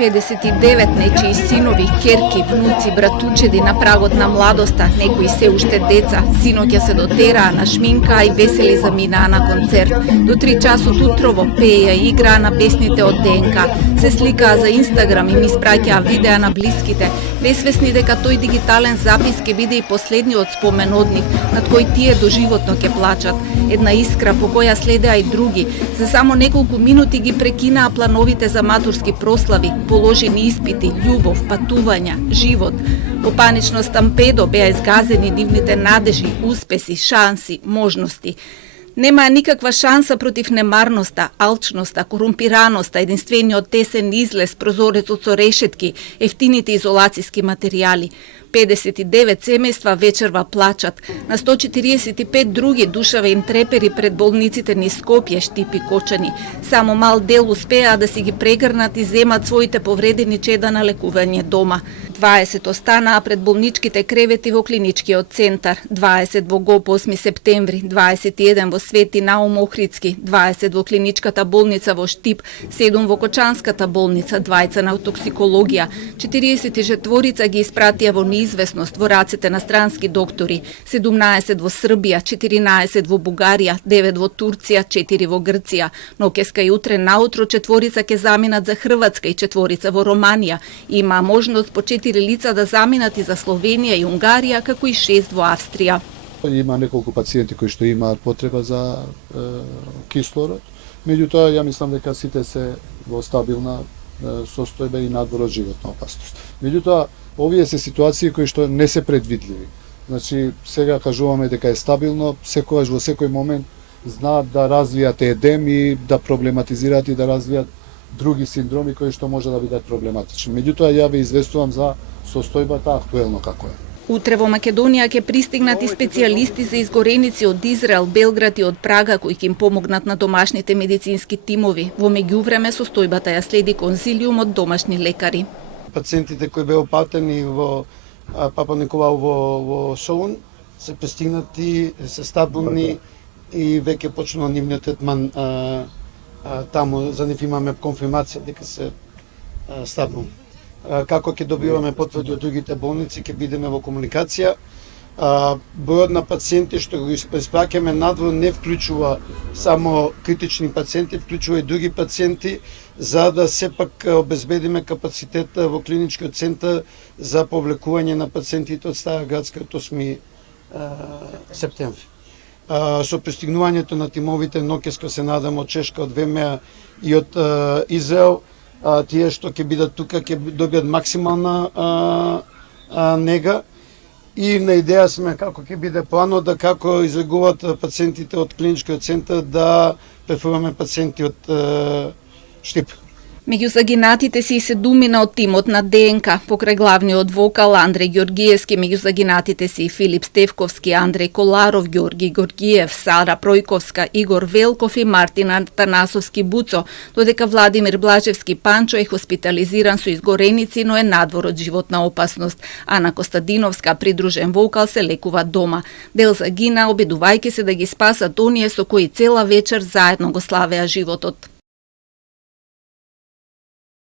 59 нечии синови, керки, внуци, братучеди на прагот на младоста, некои се уште деца, синоќа се дотераа на шминка и весели заминаа на концерт. До 3 часот утрово пееја и играа на песните од ДНК, се сликаа за Инстаграм и ми испраќаа видеа на блиските, несвесни дека тој дигитален запис ќе биде и последниот спомен од нив, над кој тие доживотно ќе плачат. Една искра по која следеа и други. За само неколку минути ги прекинаа плановите за матурски прослави, положени испити, љубов, патувања, живот. По панично стампедо беа изгазени нивните надежи, успеси, шанси, можности. Немаа никаква шанса против немарноста, алчноста, корумпираноста, единствениот тесен излез, прозорецот со решетки, ефтините изолацијски материјали. 59 семејства вечерва плачат. На 145 други душава им трепери пред болниците низ Скопје, Штип и Кочани. Само мал дел успеа да си ги прегрнат и земат своите повредени чеда на лекување дома. 20 останаа пред болничките кревети во клиничкиот центар, 20 во ГОП 8 септември, 21 во Свети Наум Охридски, 20 во клиничката болница во Штип, 7 во Кочанската болница, 2 на токсикологија, 44 ги испратија во неизвестност во рацете на странски доктори, 17 во Србија, 14 во Бугарија, 9 во Турција, 4 во Грција. Нокеска и утре наутро 4 ќе заминат за Хрватска и 4 во Романија. Има можност по 4 лица да заминат и за Словенија и Унгарија, како и 6 во Австрија. Има неколку пациенти кои што имаат потреба за кислород, меѓутоа ја мислам дека сите се во стабилна состојба и надвор од животна опасност. Меѓутоа, овие се ситуации кои што не се предвидливи. Значи, сега кажуваме дека е стабилно, секогаш во секој момент знаат да развијат едем и да проблематизираат и да развијат други синдроми кои што може да бидат проблематични. Меѓутоа, ја ве известувам за состојбата актуелно како е. Утре во Македонија ќе пристигнат и специјалисти за изгореници од Израел, Белград и од Прага, кои ќе им помогнат на домашните медицински тимови. Во меѓувреме состојбата ја следи конзилиум од домашни лекари. Пациентите кои беа опатени во Папа Николау во Солун се пристигнати, се стабилни и веќе почнува нивниот третман таму. За нив имаме конфирмација дека се стабилни. Како ќе добиваме потврди од другите болници, ќе бидеме во комуникација. Бројот на пациенти што го испраќаме надвор не вклучува само критични пациенти, вклучува и други пациенти, за да сепак обезбедиме капацитет во клиничкиот центар за повлекување на пациентите од Стара Градска од 8 септември. Со пристигнувањето на тимовите ноќеска се надам од Чешка, од ВМА и од Израел, тие што ќе бидат тука ќе добијат максимална нега и на идеја сме како ќе биде планот да како излегуваат пациентите од клиничкиот центар да префрламе пациенти од Штип. Меѓу загинатите се и 7 од тимот на ДНК, покрај главниот вокал Андреј Ѓоргиевски, меѓу загинатите се и Филип Стевковски, Андреј Коларов, Ѓорги Горгиев, Сара Пројковска, Игор Велков и Мартин Антанасовски Буцо, додека Владимир Блажевски Панчо е хоспитализиран со изгореници, но е надвор од животна опасност. Ана Костадиновска, придружен вокал, се лекува дома. Дел загина, обидувајќи се да ги спасат оние со кои цела вечер заедно го славеа животот.